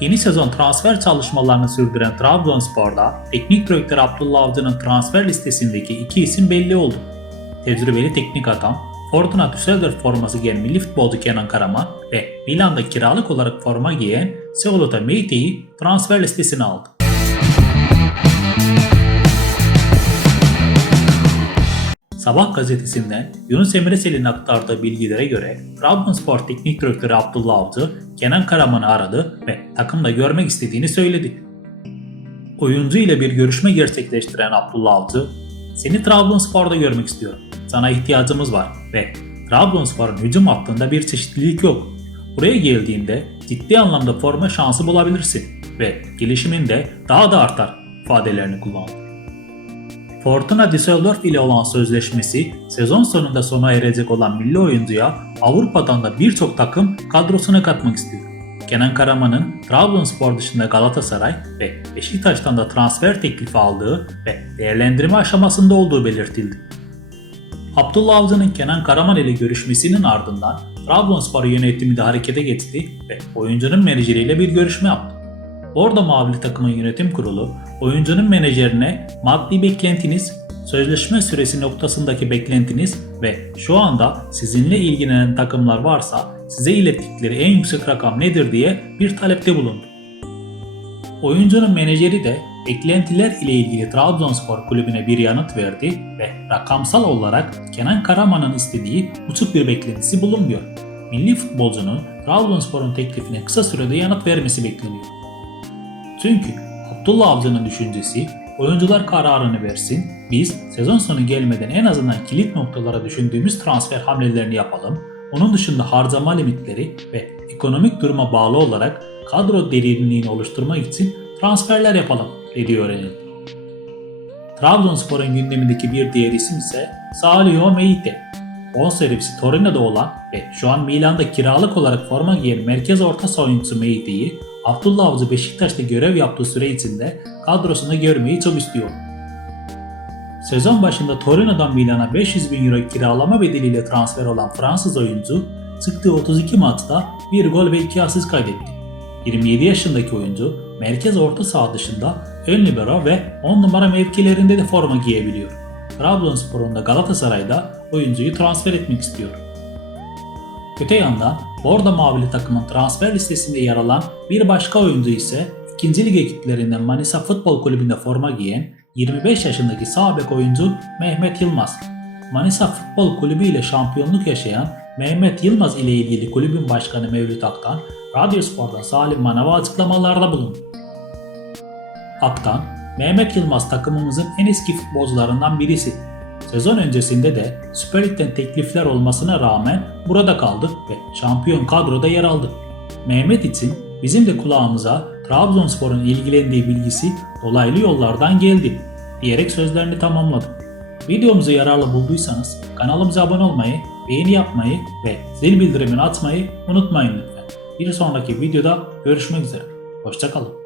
Yeni sezon transfer çalışmalarını sürdüren Trabzonspor'da teknik direktör Abdullah Avcı'nın transfer listesindeki iki isim belli oldu. Tecrübeli teknik adam, Fortuna Düsseldorf forması giyen milli futbolcu Kenan Karaman ve Milan'da kiralık olarak forma giyen Seolota Meite'yi transfer listesine aldı. Sabah gazetesinden Yunus Emre Sel'in aktardığı bilgilere göre Trabzonspor Teknik Direktörü Abdullah Avcı Kenan Karaman'ı aradı ve takımda görmek istediğini söyledi. Oyuncu ile bir görüşme gerçekleştiren Abdullah Avcı, "Seni Trabzonspor'da görmek istiyorum. Sana ihtiyacımız var ve Trabzonspor'un hücum hattında bir çeşitlilik yok. Buraya geldiğinde ciddi anlamda forma şansı bulabilirsin ve gelişimin de daha da artar." ifadelerini kullandı. Fortuna Düsseldorf ile olan sözleşmesi sezon sonunda sona erecek olan milli oyuncuya Avrupa'dan da birçok takım kadrosuna katmak istiyor. Kenan Karaman'ın Trabzonspor dışında Galatasaray ve Beşiktaş'tan da transfer teklifi aldığı ve değerlendirme aşamasında olduğu belirtildi. Abdullah Avcı'nın Kenan Karaman ile görüşmesinin ardından Trabzonspor yönetimi de harekete geçti ve oyuncunun menajeriyle bir görüşme yaptı. Bordo Mavili takımın yönetim kurulu oyuncunun menajerine maddi beklentiniz, sözleşme süresi noktasındaki beklentiniz ve şu anda sizinle ilgilenen takımlar varsa size ilettikleri en yüksek rakam nedir diye bir talepte bulundu. Oyuncunun menajeri de beklentiler ile ilgili Trabzonspor kulübüne bir yanıt verdi ve rakamsal olarak Kenan Karaman'ın istediği uçuk bir beklentisi bulunmuyor. Milli futbolcunun Trabzonspor'un teklifine kısa sürede yanıt vermesi bekleniyor. Çünkü Abdullah Avcı'nın düşüncesi oyuncular kararını versin, biz sezon sonu gelmeden en azından kilit noktalara düşündüğümüz transfer hamlelerini yapalım, onun dışında harcama limitleri ve ekonomik duruma bağlı olarak kadro derinliğini oluşturmak için transferler yapalım dediği öğrenildi. Trabzonspor'un gündemindeki bir diğer isim ise Salih Meite. Bonservisi Torino'da olan ve şu an Milan'da kiralık olarak forma giyen merkez orta saha oyuncusu Meite'yi Abdullah Avcı Beşiktaş'ta görev yaptığı süre içinde kadrosunda görmeyi çok istiyor. Sezon başında Torino'dan Milan'a 500 bin euro kiralama bedeliyle transfer olan Fransız oyuncu çıktığı 32 maçta 1 gol ve 2 asist kaydetti. 27 yaşındaki oyuncu merkez orta saha dışında ön libero ve 10 numara mevkilerinde de forma giyebiliyor. Trabzonspor'un da Galatasaray'da oyuncuyu transfer etmek istiyor. Öte yandan Bordo Mavili takımın transfer listesinde yer alan bir başka oyuncu ise 2. lig ekiplerinden Manisa Futbol Kulübü'nde forma giyen 25 yaşındaki sağ bek oyuncu Mehmet Yılmaz. Manisa Futbol Kulübü ile şampiyonluk yaşayan Mehmet Yılmaz ile ilgili kulübün başkanı Mevlüt Aktan, Radyospor'dan Salim Manav'a açıklamalarda bulundu. Aktan, Mehmet Yılmaz takımımızın en eski futbolcularından birisi. Sezon öncesinde de Süper Lig'den teklifler olmasına rağmen burada kaldı ve şampiyon kadroda yer aldı. Mehmet için bizim de kulağımıza Trabzonspor'un ilgilendiği bilgisi dolaylı yollardan geldi diyerek sözlerini tamamladı. Videomuzu yararlı bulduysanız kanalımıza abone olmayı, beğeni yapmayı ve zil bildirimini atmayı unutmayın lütfen. Bir sonraki videoda görüşmek üzere. Hoşçakalın.